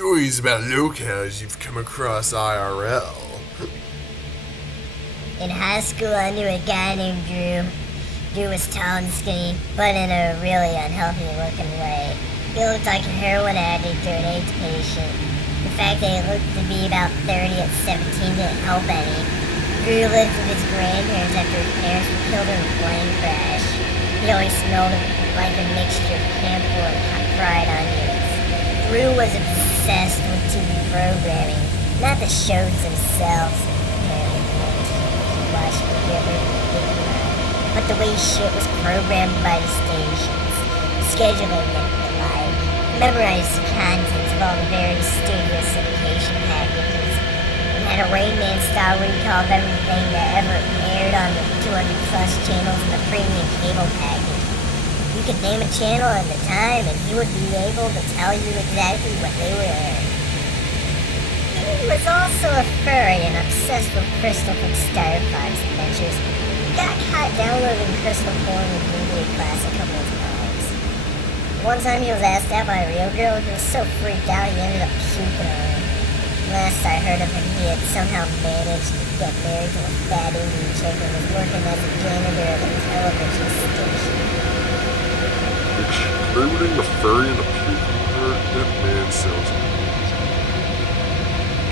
stories about locales you've come across IRL. In high school, I knew a guy named Drew. Drew was tall and skinny, but in a really unhealthy looking way. He looked like a heroin addict or an AIDS patient. The fact that he looked to be about 30 at 17 didn't help any. Drew lived with his grandparents after his parents were killed in a plane crash. He always smelled like a mixture of camphor and hot fried onions. Drew was obsessed with TV programming, not the shows themselves, but the way shit was programmed by the stations, scheduling it live, memorized the contents of all the various studio syndication packages, and had a Rain Man style recall of everything that ever aired on the 200 plus channels in the premium cable package. You could name a channel and the time, and he would be able to tell you exactly what they were airing. He was also a furry and obsessed with Crystal from Star Fox Adventures. He got caught downloading Crystal porn in media class a couple of times. One time he was asked out by a real girl, and he was so freaked out he ended up puking on her. Last I heard of him, he had somehow managed to get married to a fat Indian chick and was working as a janitor at a television station. Exploding a furry and a puking her? That man sounds amazing.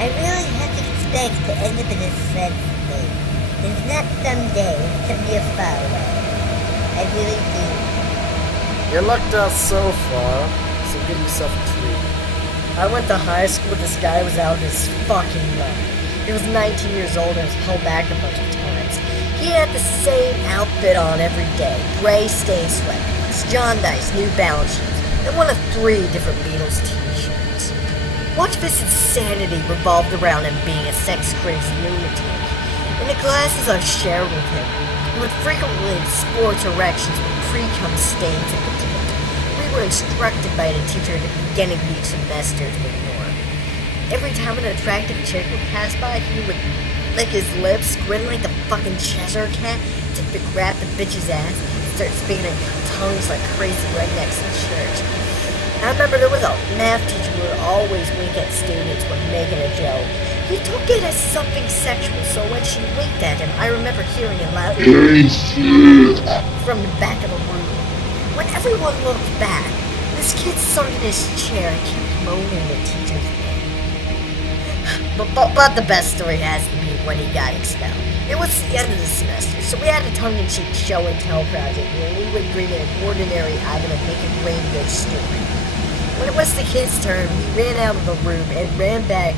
I really have to expect the end of the defense thing. It's not someday, it could be a follow. I really do. You lucked out so far, so give yourself a treat. I went to high school with this guy who was out of his fucking mind. He was 19 years old and was pulled back a bunch of times. He had the same outfit on every day. Gray stained sweatpants, John Dice, New Balance shoes, and one of 3 different Beatles t-shirts. Much of his insanity revolved around him being a sex-crazed lunatic. In the classes I shared with him, he would frequently sports erections with pre-cum stains at the tip. We were instructed by the teacher at the beginning of each semester to ignore. Every time an attractive chick would pass by, he would lick his lips, grin like the fucking Cheshire Cat, take to grab the bitch's ass, and start speaking in tongues like crazy rednecks in church. I remember there was a math teacher who would always wink at students when making a joke. He took it as something sexual, so when she winked at him, I remember hearing it loud from the back of the room. When everyone looked back, this kid sunk in his chair and kept moaning the teacher's name. But the best story has to be when he got expelled. It was the end of the semester, so we had a tongue-in-cheek show and tell project where we would bring in an ordinary item and make a grain good story. When it was the kid's turn, he ran out of the room and ran back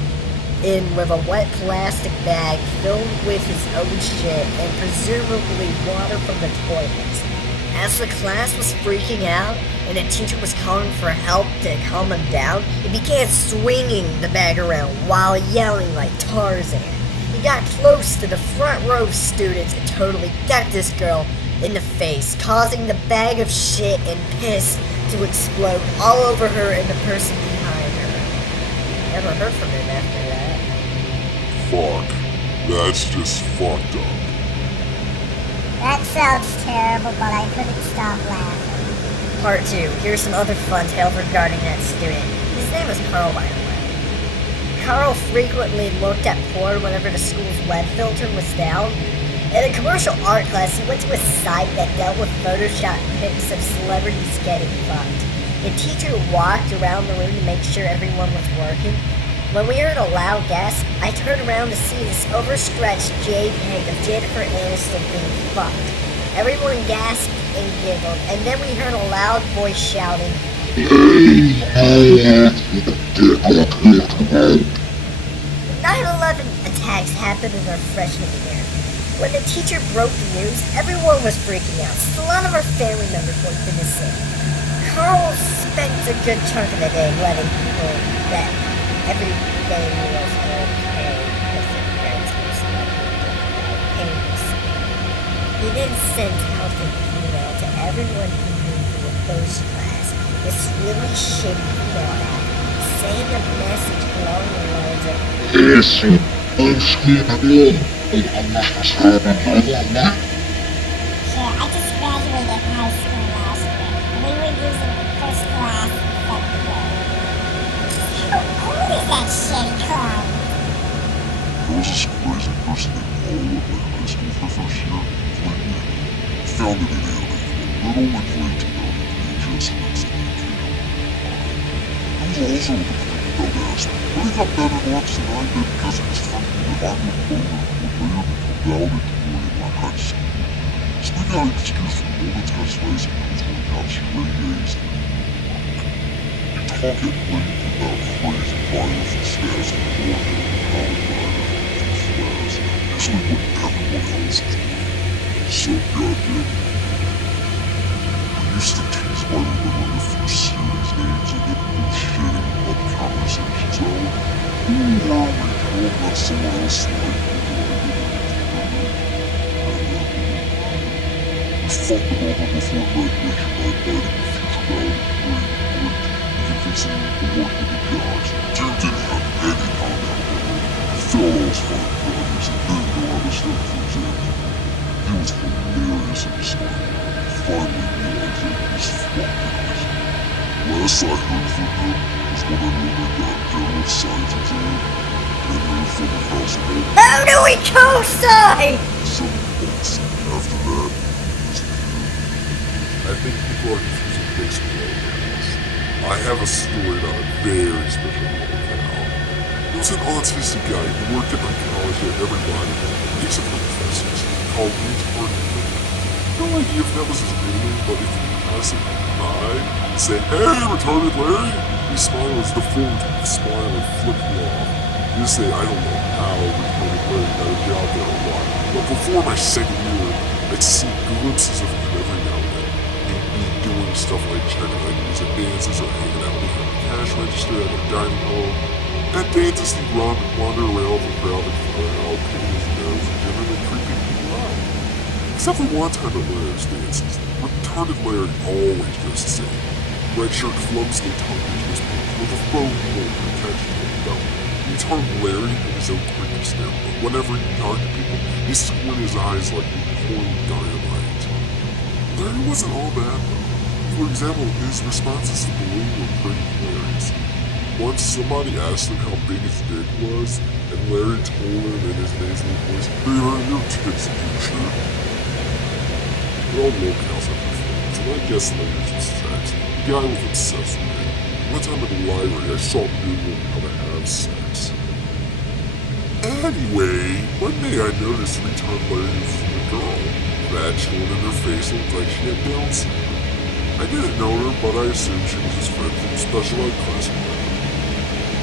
in with a wet plastic bag filled with his own shit and presumably water from the toilets. As the class was freaking out and the teacher was calling for help to calm him down, he began swinging the bag around while yelling like Tarzan. He got close to the front row of students and totally decked this girl in the face, causing the bag of shit and piss to explode all over her and the person behind her. Never heard from him after that. Fuck. That's just fucked up. That sounds terrible, but I couldn't stop laughing. Part 2. Here's some other fun tales regarding that student. His name was Carl, by the way. Carl frequently looked at porn whenever the school's web filter was down. In a commercial art class, he went to a site that dealt with Photoshop pics of celebrities getting fucked. The teacher walked around the room to make sure everyone was working. When we heard a loud gasp, I turned around to see this overstretched JPEG of Jennifer Aniston being fucked. Everyone gasped and giggled, and then we heard a loud voice shouting, 9/11 attacks happened in our freshman year. When the teacher broke the news, everyone was freaking out, since a lot of our family members worked in the city. Carl spent a good chunk of the day letting people that everything was okay because their parents were celebrities. He then sent out an email to everyone he knew through a post class, this really shitty email app, saying a message along the lines of, Sure, I just graduated high school last year, and we were using first class second grade. How old shit he cried. There was this crazy person named Paul at my high school for first year, played me. Found it in anime, not only played together, they just recently came out. He was also a complete dumbass, but he got better marks than I did because he was friendly with awkward boner who would later become valedictorian in my high school. So we got an excuse for all the test race and he was going to have straight A's. You talk at length about crazy violence stats and forehead and how it class, usually what everyone else is doing. So goddamn. We used to tease my remember a few series names and then bullshitting about the conversations out. Who are we told that someone else like we fucked them over before graduation by inviting the future valedictorian and convincing them to work with the guys. Dude didn't have any comment on it. Fellows fine brothers and didn't know how to study for exams. He was hilarious in the start. Finally realized that he was fucking awesome. Last I heard from him was when I knew I got general science exam and heard from the house of all How do we co-sign? 7 months. After that, he disappeared. I think people are confusing baseball and tennis. I have a story about a very special locale. He was an autistic guy who worked at my college that everybody, except for professors, called retarded Larry. No idea if that was his name, but if you pass him by and say, "Hey, retarded Larry," his smile is the full smile and flip you off. You say, I don't know how retarded Larry got a job there or what, but before my second year, I'd see glimpses of him every now and then. He'd be doing stuff like checking IDs at dances or hanging out behind the cash register at a dining hall. At dances, he'd wander around the crowded crowd, painting his nose and generally creeping people out. Except for one time at Larry's dances, retarded Larry always dressed the same. Red shirt clumsily tucked into his pants with a foam holder attached to his belt. Retarded Larry had his own creepy stare, but whenever he talked to people, he squinted his eyes like he poured dynamite. Larry wasn't all bad though. For example, his responses to bullying were pretty hilarious. Once somebody asked him how big his dick was, and Larry told him in his nasally voice, "They are your tits, sure." But all locales have their flaws, and I guess Larry's was sex. The guy was obsessed with it. One time at the library, I saw him doodling how to have sex. Anyway, one day I noticed retarded Larry was with a girl. That showing in her face looked like she had Down syndrome. I didn't know her, but I assumed she was his friend from special ed class.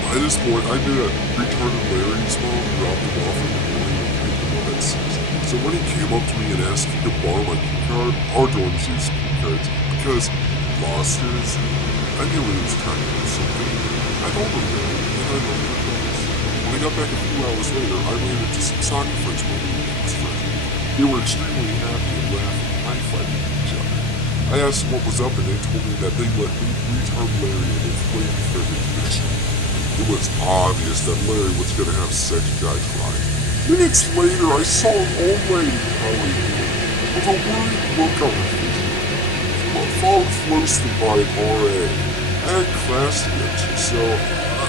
By this point, I knew that retarded Larry's mom dropped him off in the morning and picked him up at 6. So when he came up to me and asked me to borrow my key card, our dorms used key cards because he lost his. I knew he was trying to do something. I told him that, and I know where it was. When I got back a few hours later, I ran into some soccer friends with his friends. They were extremely happy and laughing and high-fiving each other. I asked them what was up, and they told me that they let me retard Larry and his flame for vacation. It was obvious that Larry was going to have sex with I tried. Minutes later, I saw an old lady calling me with a worried look on her face. Followed closely by an RA. I had class to get to, so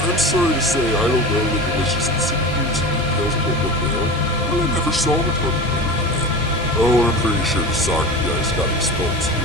I'm sorry to say I don't know the delicious insidious details of what went down, but I never saw the retarded Larry again. Oh, I'm pretty sure the soccer guys got expelled too.